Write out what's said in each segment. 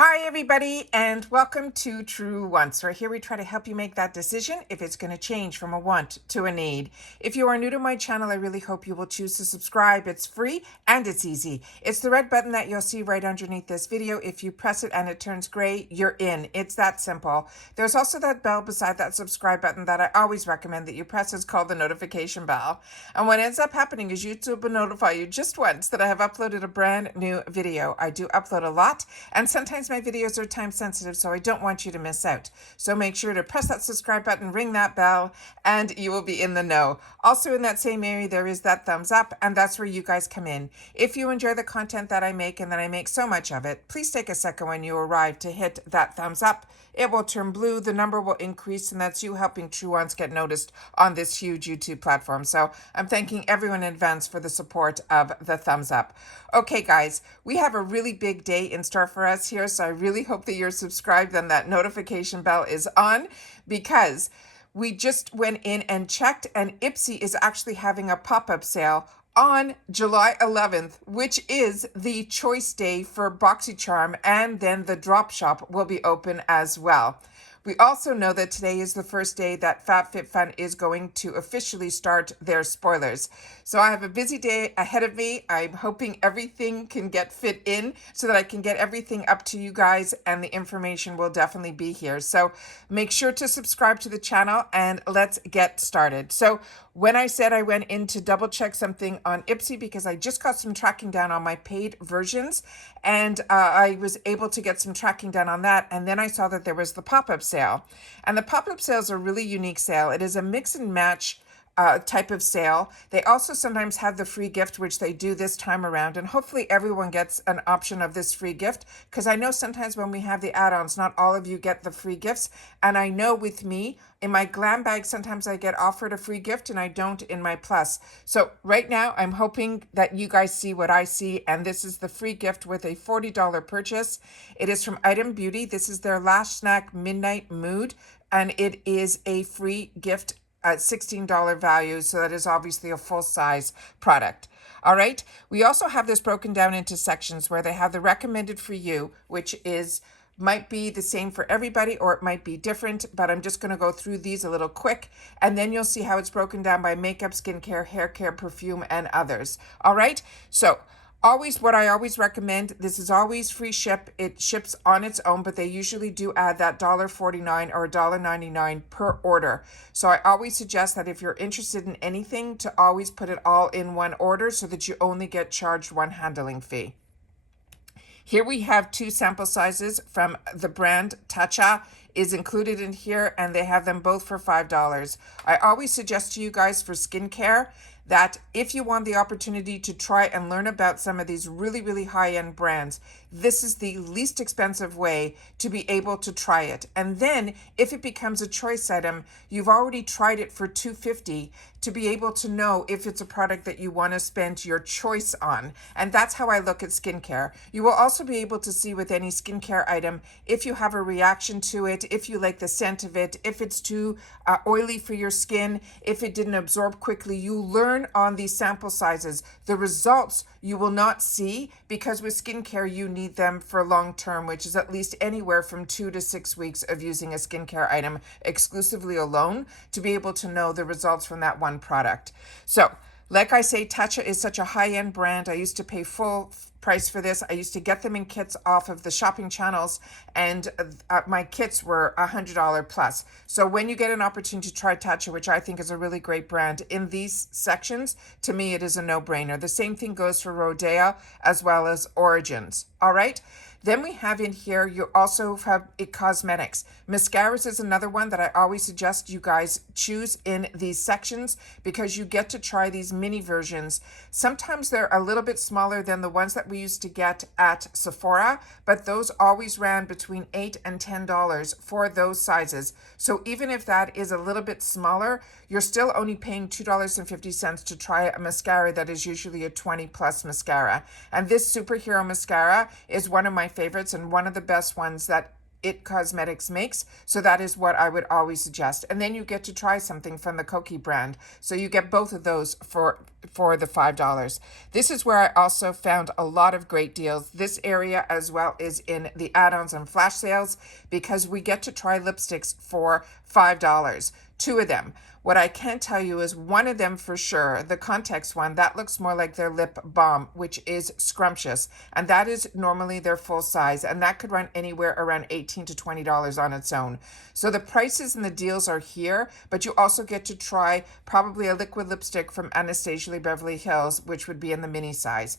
Hi, everybody, and welcome to True Wants, where here we try to help you make that decision if it's going to change from a want to a need. If you are new to my channel, I really hope you will choose to subscribe. It's free and it's easy. It's the red button that you'll see right underneath this video. If you press it and it turns gray, you're in. It's that simple. There's also that bell beside that subscribe button that I always recommend that you press. It's called the notification bell. And what ends up happening is YouTube will notify you just once that I have uploaded a brand new video. I do upload a lot, and sometimes my videos are time sensitive, so I don't want you to miss out. So make sure to press that subscribe button, ring that bell, and you will be in the know. Also in that same area, there is that thumbs up, and that's where you guys come in. If you enjoy the content that I make, and that I make so much of it, please take a second when you arrive to hit that thumbs up. It will turn blue, the number will increase, and that's you helping True Ones get noticed on this huge YouTube platform. So I'm thanking everyone in advance for the support of the thumbs up. Okay, guys, we have a really big day in store for us here, so I really hope that you're subscribed and that notification bell is on, because we just went in and checked, and IPSY is actually having a pop-up sale on July 11th, which is the choice day for BoxyCharm, and then the drop shop will be open as well. We also know that today is the first day that FabFitFun is going to officially start their spoilers. So I have a busy day ahead of me. I'm hoping everything can get fit in so that I can get everything up to you guys, and the information will definitely be here. So make sure to subscribe to the channel and let's get started. So when I said I went in to double check something on IPSY, because I just got some tracking down on my paid versions, and I was able to get some tracking down on that. And then I saw that there was the pop-up sale. And the pop-up sale is a really unique sale. It is a mix and match type of sale. They also sometimes have the free gift, which they do this time around, and hopefully everyone gets an option of this free gift, because I know sometimes when we have the add-ons, not all of you get the free gifts. And I know with me, in my glam bag, sometimes I get offered a free gift and I don't in my plus. So right now I'm hoping that you guys see what I see, and this is the free gift with a $40 purchase. It is from Item Beauty. This is their Lash Snack Midnight Mood, and it is a free gift at $16 value, so that is obviously a full-size product. All right, we also have this broken down into sections where they have the recommended for you, which is might be the same for everybody, or it might be different, but I'm just going to go through these a little quick, and then you'll see how it's broken down by makeup, skincare, hair care, perfume, and others. All right, so always, what I always recommend, this is always free ship. It ships on its own, but they usually do add that $1.49 or $1.99 per order. So I always suggest that if you're interested in anything, to always put it all in one order so that you only get charged one handling fee. Here we have two sample sizes from the brand Tatcha is included in here, and they have them both for $5. I always suggest to you guys for skincare that if you want the opportunity to try and learn about some of these really, really high-end brands, this is the least expensive way to be able to try it. And then if it becomes a choice item, you've already tried it for $2.50 to be able to know if it's a product that you want to spend your choice on. And that's how I look at skincare. You will also be able to see with any skincare item if you have a reaction to it, if you like the scent of it, if it's too oily for your skin, if it didn't absorb quickly. You learn on these sample sizes. The results you will not see, because with skincare you need them for long term, which is at least anywhere from 2 to 6 weeks of using a skincare item exclusively alone to be able to know the results from that one product. So like I say, Tatcha is such a high-end brand. I used to pay full price for this. I used to get them in kits off of the shopping channels, and my kits were $100 plus. So when you get an opportunity to try Tatcha, which I think is a really great brand, in these sections, to me it is a no-brainer. The same thing goes for Rodea as well as Origins. All right. Then we have in here, you also have cosmetics. Mascaras is another one that I always suggest you guys choose in these sections, because you get to try these mini versions. Sometimes they're a little bit smaller than the ones that we used to get at Sephora, but those always ran between $8 and $10 for those sizes. So even if that is a little bit smaller, you're still only paying $2.50 to try a mascara that is usually a 20 plus mascara. And this Superhero mascara is one of my favorites and one of the best ones that It Cosmetics makes. So that is what I would always suggest. And then you get to try something from the Koki brand. So you get both of those for the $5. This is where I also found a lot of great deals. This area as well is in the add-ons and flash sales, because we get to try lipsticks for $5. Two of them. What I can tell you is one of them for sure, the Context one, that looks more like their lip balm, which is scrumptious. And that is normally their full size. And that could run anywhere around $18 to $20 on its own. So the prices and the deals are here, but you also get to try probably a liquid lipstick from Anastasia Beverly Hills, which would be in the mini size.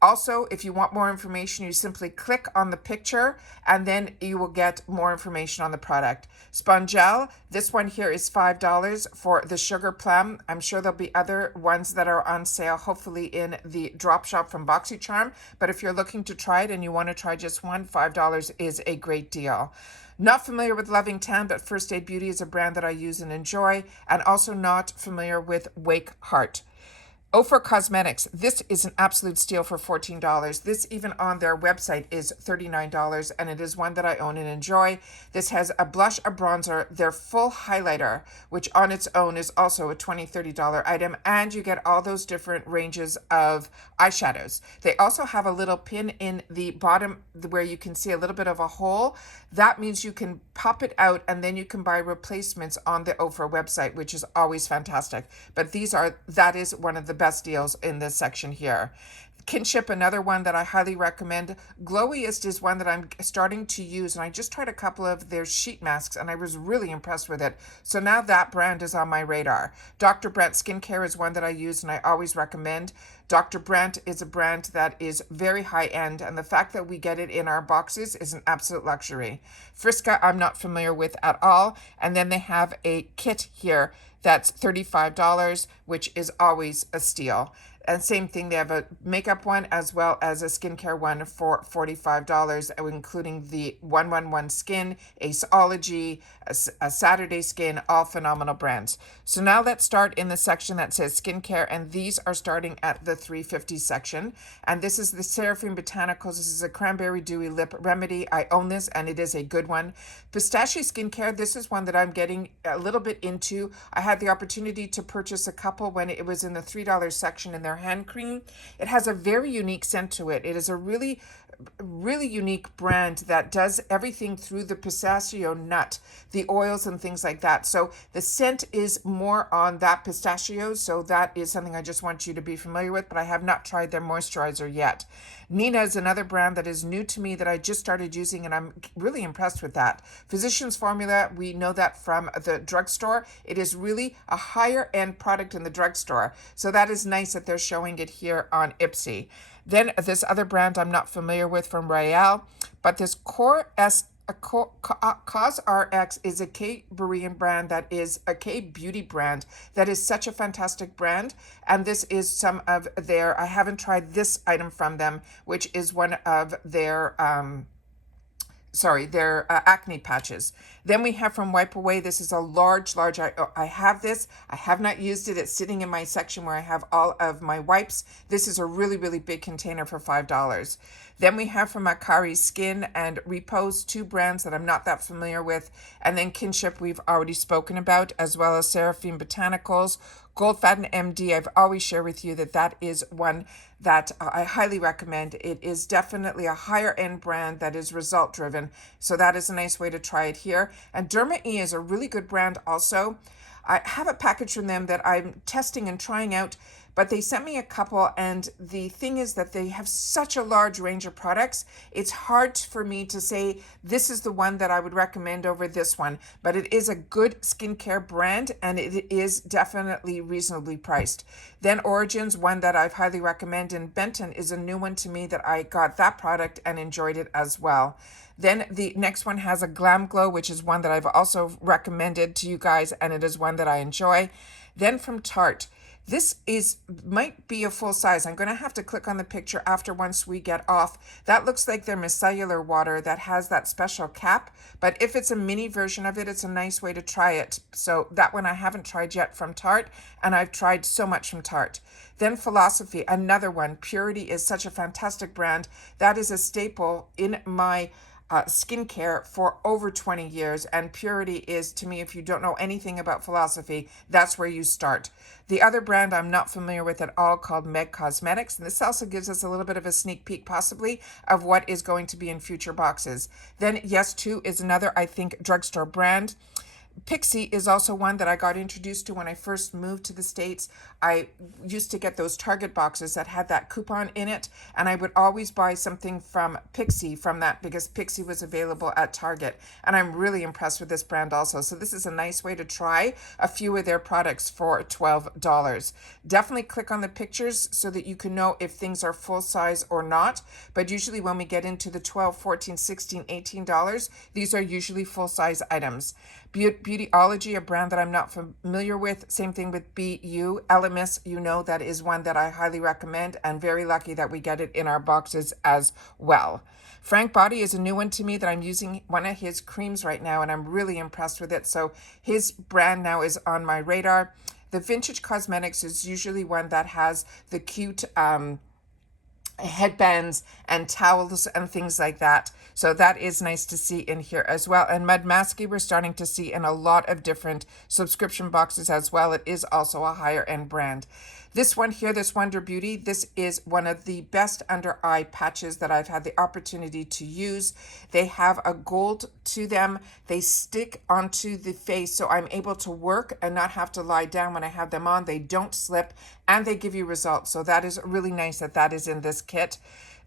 Also, if you want more information, you simply click on the picture and then you will get more information on the product. Spongel, this one here is $5 for the Sugar Plum. I'm sure there'll be other ones that are on sale, hopefully in the drop shop from BoxyCharm. But if you're looking to try it and you want to try just one, $5 is a great deal. Not familiar with Loving Tan, but First Aid Beauty is a brand that I use and enjoy, and also not familiar with Wake Heart. For Cosmetics, this is an absolute steal for $14. This even on their website is $39, and it is one that I own and enjoy. This has a blush, a bronzer, their full highlighter, which on its own is also a $20, $30 item, and you get all those different ranges of eyeshadows. They also have a little pin in the bottom where you can see a little bit of a hole. That means you can pop it out and then you can buy replacements on the Ofra website, which is always fantastic. But that is one of the best deals in this section here. Kinship, another one that I highly recommend. Glowiest is one that I'm starting to use, and I just tried a couple of their sheet masks and I was really impressed with it. So now that brand is on my radar. Dr. Brandt Skincare is one that I use and I always recommend. Dr. Brandt is a brand that is very high end, and the fact that we get it in our boxes is an absolute luxury. Friska, I'm not familiar with at all. And then they have a kit here that's $35, which is always a steal. And same thing, they have a makeup one as well as a skincare one for $45, including the 111 Skin, Aceology, a Saturday Skin, all phenomenal brands. So now let's start in the section that says skincare, and these are starting at the $3.50 section. And this is the Seraphine Botanicals. This is a cranberry dewy lip remedy. I own this and it is a good one. Pistachio Skincare, this is one that I'm getting a little bit into. I had the opportunity to purchase a couple when it was in the $3 section in their hand cream. It has a very unique scent to it. It is a really unique brand that does everything through the pistachio nut, the oils and things like that. So the scent is more on that pistachio. So that is something I just want you to be familiar with, but I have not tried their moisturizer yet. Nina is another brand that is new to me that I just started using, and I'm really impressed with that. Physicians Formula, we know that from the drugstore. It is really a higher end product in the drugstore. So that is nice that they're showing it here on IPSY. Then this other brand I'm not familiar with from Royale, but this COSRX is a K-Berean brand that is a K-beauty brand that is such a fantastic brand. And this is some of their, I haven't tried this item from them, which is one of their acne patches. Then we have from Wipe Away, this is a large, I have this. I have not used it. It's sitting in my section where I have all of my wipes. This is a really, really big container for $5. Then we have from Akari Skin and Repose, two brands that I'm not that familiar with. And then Kinship we've already spoken about, as well as Seraphine Botanicals. Goldfaden MD, I've always shared with you that is one that I highly recommend. It is definitely a higher end brand that is result driven. So that is a nice way to try it here. And Derma E is a really good brand also. I have a package from them that I'm testing and trying out, but they sent me a couple, and the thing is that they have such a large range of products. It's hard for me to say this is the one that I would recommend over this one, but it is a good skincare brand and it is definitely reasonably priced. Then Origins, one that I've highly recommended, and Benton is a new one to me that I got that product and enjoyed it as well. Then the next one has a Glam Glow, which is one that I've also recommended to you guys, and it is one that I enjoy. Then from Tarte, this might be a full size. I'm going to have to click on the picture once we get off. That looks like their micellar water that has that special cap, but if it's a mini version of it, it's a nice way to try it. So that one I haven't tried yet from Tarte, and I've tried so much from Tarte. Then Philosophy, another one. Purity is such a fantastic brand. That is a staple in my skincare for over 20 years. And purity is, to me, if you don't know anything about philosophy, that's where you start. The other brand I'm not familiar with at all, called Meg Cosmetics. And this also gives us a little bit of a sneak peek, possibly, of what is going to be in future boxes. Then Yes To is another, I think, drugstore brand. IPSY is also one that I got introduced to when I first moved to the States. I used to get those Target boxes that had that coupon in it, and I would always buy something from IPSY from that because IPSY was available at Target. And I'm really impressed with this brand also. So this is a nice way to try a few of their products for $12. Definitely click on the pictures so that you can know if things are full size or not. But usually when we get into the $12, $14, $16, $18, these are usually full size items. Beautyology, a brand that I'm not familiar with. Same thing with BU. LMS, you know, that is one that I highly recommend, and very lucky that we get it in our boxes as well. Frank Body is a new one to me that I'm using one of his creams right now, and I'm really impressed with it. So his brand now is on my radar. The Vintage Cosmetics is usually one that has the cute headbands and towels and things like that. So that is nice to see in here as well. And Mud Masky, we're starting to see in a lot of different subscription boxes as well. It is also a higher end brand. This one here, this Wonder Beauty, this is one of the best under eye patches that I've had the opportunity to use. They have a gold to them. They stick onto the face, so I'm able to work and not have to lie down when I have them on. They don't slip, and they give you results. So that is really nice that that is in this kit.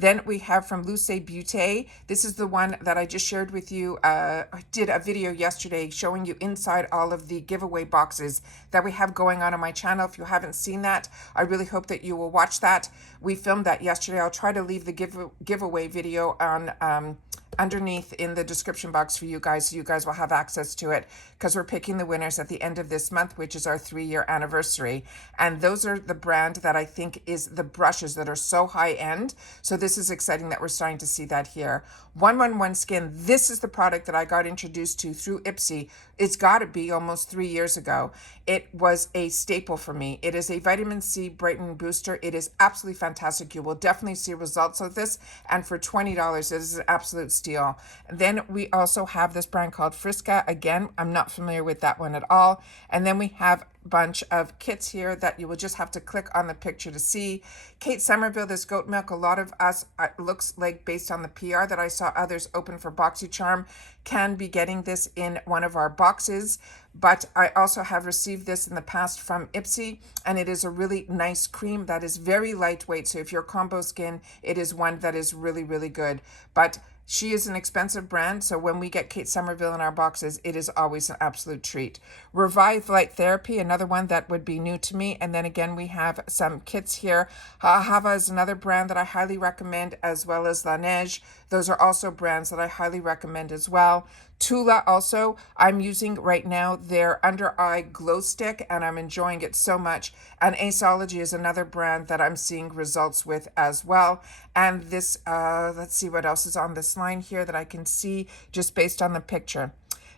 Then we have from Luce Beauté. This is the one that I just shared with you. I did a video yesterday showing you inside all of the giveaway boxes that we have going on my channel. If you haven't seen that, I really hope that you will watch that. We filmed that yesterday. I'll try to leave the giveaway video on underneath in the description box for you guys, so you guys will have access to it, because we're picking the winners at the end of this month, which is our 3-year anniversary. And those are the brand that I think is the brushes that are so high end. So this is exciting that we're starting to see that here. 111 Skin, this is the product that I got introduced to through IPSY. It's got to be almost 3 years ago. It was a staple for me. It is a vitamin C brightening booster. It is absolutely fantastic. You will definitely see results of this. And for $20, it is an absolute steal. Then we also have this brand called Friska. Again, I'm not familiar with that one at all. And then we have bunch of kits here that you will just have to click on the picture to see. Kate Somerville, this goat milk, a lot of us, looks like based on the PR that I saw others open for BoxyCharm, can be getting this in one of our boxes. But I also have received this in the past from IPSY, and it is a really nice cream that is very lightweight. So if you're combo skin, it is one that is really, really good. But she is an expensive brand, so when we get Kate Somerville in our boxes, it is always an absolute treat. Revive Light Therapy, another one that would be new to me. And then again, we have some kits here. Hava is another brand that I highly recommend, as well as La Neige. Those are also brands that I highly recommend as well. Tula also, I'm using right now their under eye glow stick, and I'm enjoying it so much. And Aceology is another brand that I'm seeing results with as well. And this, let's see what else is on this line here that I can see just based on the picture.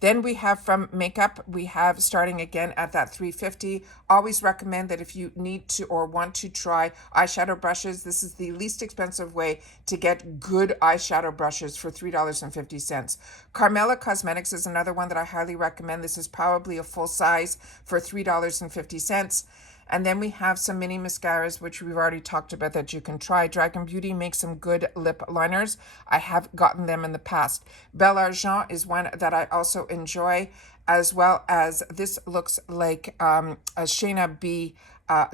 Then we have from makeup, we have starting again at that $3.50. Always recommend that if you need to or want to try eyeshadow brushes, this is the least expensive way to get good eyeshadow brushes for $3.50. Carmela Cosmetics is another one that I highly recommend. This is probably a full size for $3.50. And then we have some mini mascaras, which we've already talked about, that you can try. Dragon Beauty makes some good lip liners. I have gotten them in the past. Belle Argent is one that I also enjoy, as well as this looks like a Shayna B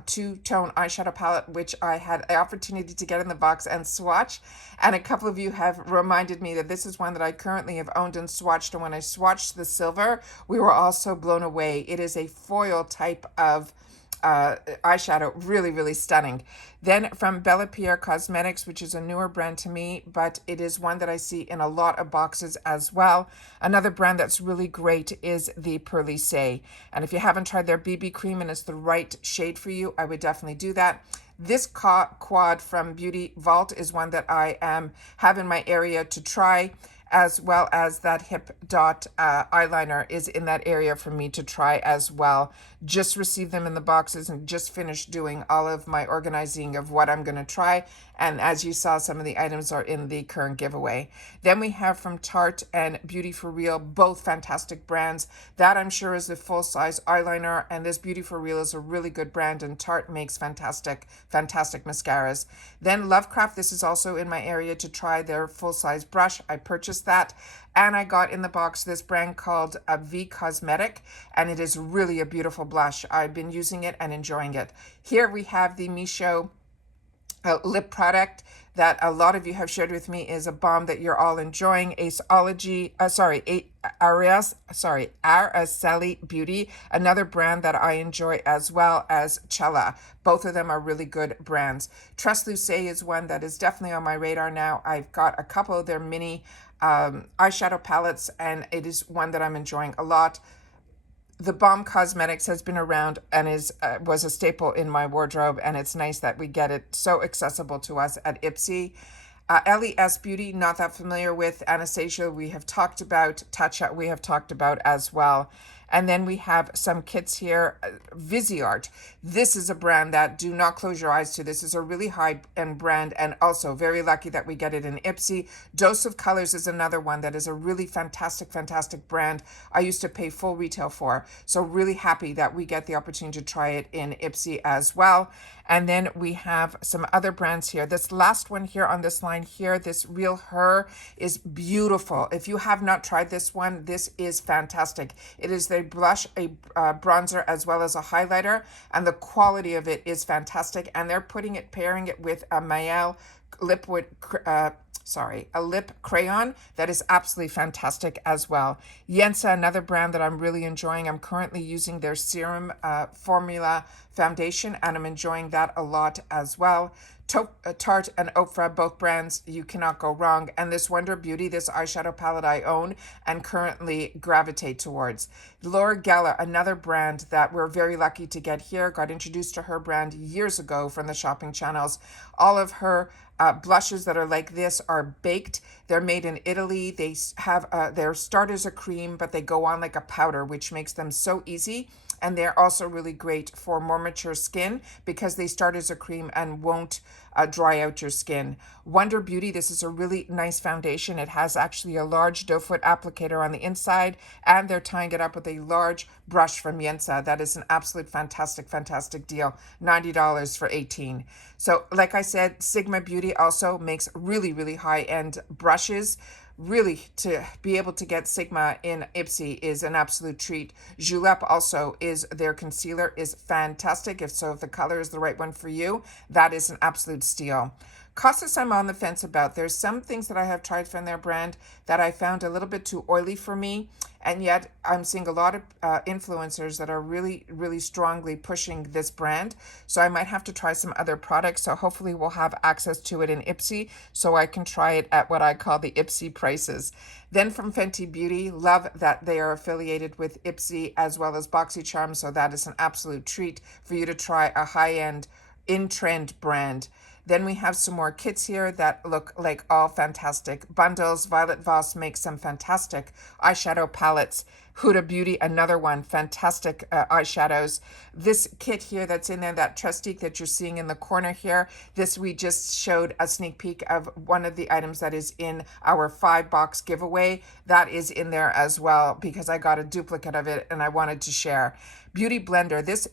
two-tone eyeshadow palette, which I had the opportunity to get in the box and swatch. And a couple of you have reminded me that this is one that I currently have owned and swatched. And when I swatched the silver, we were all so blown away. It is a foil type of eyeshadow, really, really stunning. Then from Bella Pierre Cosmetics, which is a newer brand to me, but it is one that I see in a lot of boxes as well. Another brand that's really great is the Pearly Say. And if you haven't tried their BB cream and it's the right shade for you, I would definitely do that. This quad from Beauty Vault is one that I have in my area to try. as well as that hip dot eyeliner is in that area for me to try as well. Just received them in the boxes and just finished doing all of my organizing of what I'm going to try. And as you saw, some of the items are in the current giveaway. Then we have from Tarte and Beauty For Real, both fantastic brands. That I'm sure is the full-size eyeliner, and this Beauty For Real is a really good brand, and Tarte makes fantastic mascaras. Then Lovecraft, this is also in my area to try their full-size brush. I purchased that. And I got in the box this brand called V Cosmetic, and it is really a beautiful blush. I've been using it and enjoying it. Here we have the Micho lip product that a lot of you have shared with me is a balm that you're all enjoying. Araceli Beauty, another brand that I enjoy, as well as Cella. Both of them are really good brands. Trust is one that is definitely on my radar now. I've got a couple of their mini eyeshadow palettes, and it is one that I'm enjoying a lot. The Balm Cosmetics has been around and was a staple in my wardrobe, and it's nice that we get it so accessible to us at IPSY. LES Beauty, not that familiar with. Anastasia, we have talked about. Tatcha, we have talked about as well. And then we have some kits here. Viseart. This is a brand that do not close your eyes to. This is a really high-end brand, and also very lucky that we get it in IPSY. Dose of Colors is another one that is a really fantastic brand. I used to pay full retail for. So really happy that we get the opportunity to try it in IPSY as well. And then we have some other brands here. This last one here on this line here, this Real Her, is beautiful. If you have not tried this one, this is fantastic. It is a blush, a bronzer, as well as a highlighter, and the quality of it is fantastic. And they're pairing it with a Mayel a lip crayon that is absolutely fantastic as well. Yensa, another brand that I'm really enjoying. I'm currently using their serum formula foundation, and I'm enjoying that a lot as well. Tarte and Ofra, both brands, you cannot go wrong. And this Wonder Beauty, this eyeshadow palette I own and currently gravitate towards. Laura Geller, another brand that we're very lucky to get here. Got introduced to her brand years ago from the shopping channels. All of her blushes that are like this are baked. They're made in Italy. They have their start as a cream, but they go on like a powder, which makes them so easy. And they're also really great for more mature skin because they start as a cream and won't dry out your skin. Wonder Beauty, this is a really nice foundation. It has actually a large doe foot applicator on the inside, and they're tying it up with a large brush from Yensa. That is an absolute fantastic deal. $90 for 18. So like I said, Sigma Beauty also makes really high-end brushes. Really, to be able to get Sigma in IPSY is an absolute treat. Julep also is their concealer is fantastic. If the color is the right one for you, that is an absolute steal. Costas, I'm on the fence about. There's some things that I have tried from their brand that I found a little bit too oily for me, and yet I'm seeing a lot of influencers that are really strongly pushing this brand. So I might have to try some other products. So hopefully we'll have access to it in IPSY so I can try it at what I call the IPSY prices. Then from Fenty Beauty, love that they are affiliated with IPSY as well as BoxyCharm. So that is an absolute treat for you to try a high-end in-trend brand. Then we have some more kits here that look like all fantastic bundles. Violet Voss makes some fantastic eyeshadow palettes. Huda Beauty, another one, fantastic eyeshadows. This kit here that's in there, that Trustique that you're seeing in the corner here, this we just showed a sneak peek of one of the items that is in our 5-box giveaway. That is in there as well because I got a duplicate of it and I wanted to share. Beauty Blender, this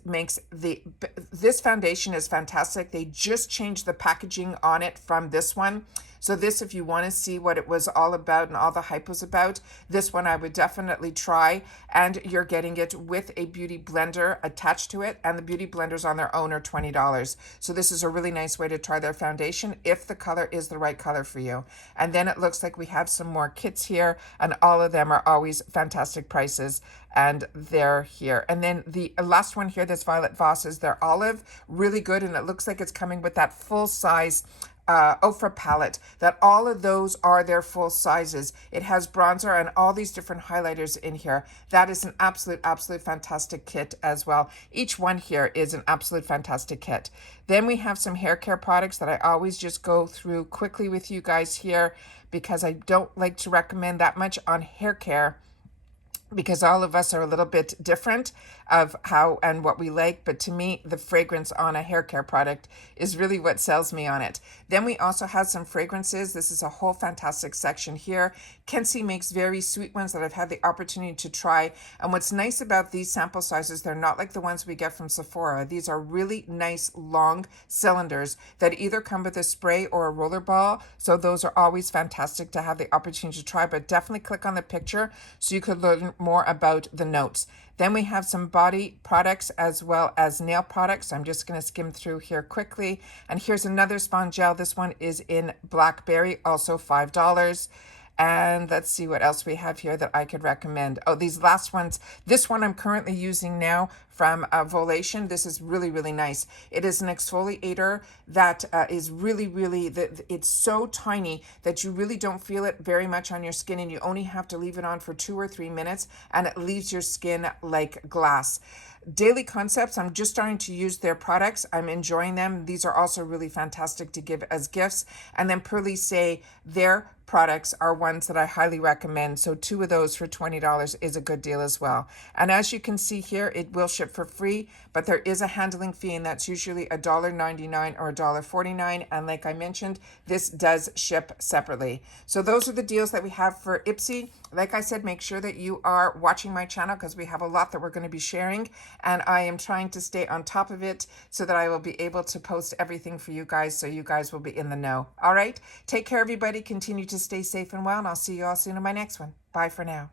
foundation is fantastic. They just changed the packaging on it from this one. So this, if you want to see what it was all about and all the hype was about, this one I would definitely try. And you're getting it with a beauty blender attached to it. And the beauty blenders on their own are $20. So this is a really nice way to try their foundation if the color is the right color for you. And then it looks like we have some more kits here. And all of them are always fantastic prices. And they're here. And then the last one here, this Violet Voss, is their olive. Really good. And it looks like it's coming with that full size Ofra palette, that all of those are their full sizes. It has bronzer and all these different highlighters in here. That is an absolute fantastic kit as well. Each one here is an absolute fantastic kit. Then we have some hair care products that I always just go through quickly with you guys here, because I don't like to recommend that much on hair care, because all of us are a little bit different of how and what we like. But to me, the fragrance on a hair care product is really what sells me on it. Then we also have some fragrances. This is a whole fantastic section here. Kenzie makes very sweet ones that I've had the opportunity to try. And what's nice about these sample sizes, they're not like the ones we get from Sephora. These are really nice long cylinders that either come with a spray or a roller ball. So those are always fantastic to have the opportunity to try, but definitely click on the picture so you could learn more about the notes. Then we have some body products as well as nail products. I'm just going to skim through here quickly. And here's another sponge gel. This one is in Blackberry, also $5. And let's see what else we have here that I could recommend. Oh, these last ones. This one I'm currently using now from Volation. This is really nice. It is an exfoliator that is really, it's so tiny that you really don't feel it very much on your skin, and you only have to leave it on for 2 or 3 minutes, and it leaves your skin like glass. Daily Concepts, I'm just starting to use their products. I'm enjoying them. These are also really fantastic to give as gifts. And then Pearly Say, their products are ones that I highly recommend. So 2 of those for $20 is a good deal as well. And as you can see here, it will ship for free, but there is a handling fee, and that's usually $1.99 or $1.49. And like I mentioned, this does ship separately. So those are the deals that we have for IPSY. Like I said, make sure that you are watching my channel, because we have a lot that we're going to be sharing, and I am trying to stay on top of it so that I will be able to post everything for you guys, so you guys will be in the know. All right, take care everybody, continue to stay safe and well, and I'll see you all soon in my next one. Bye for now.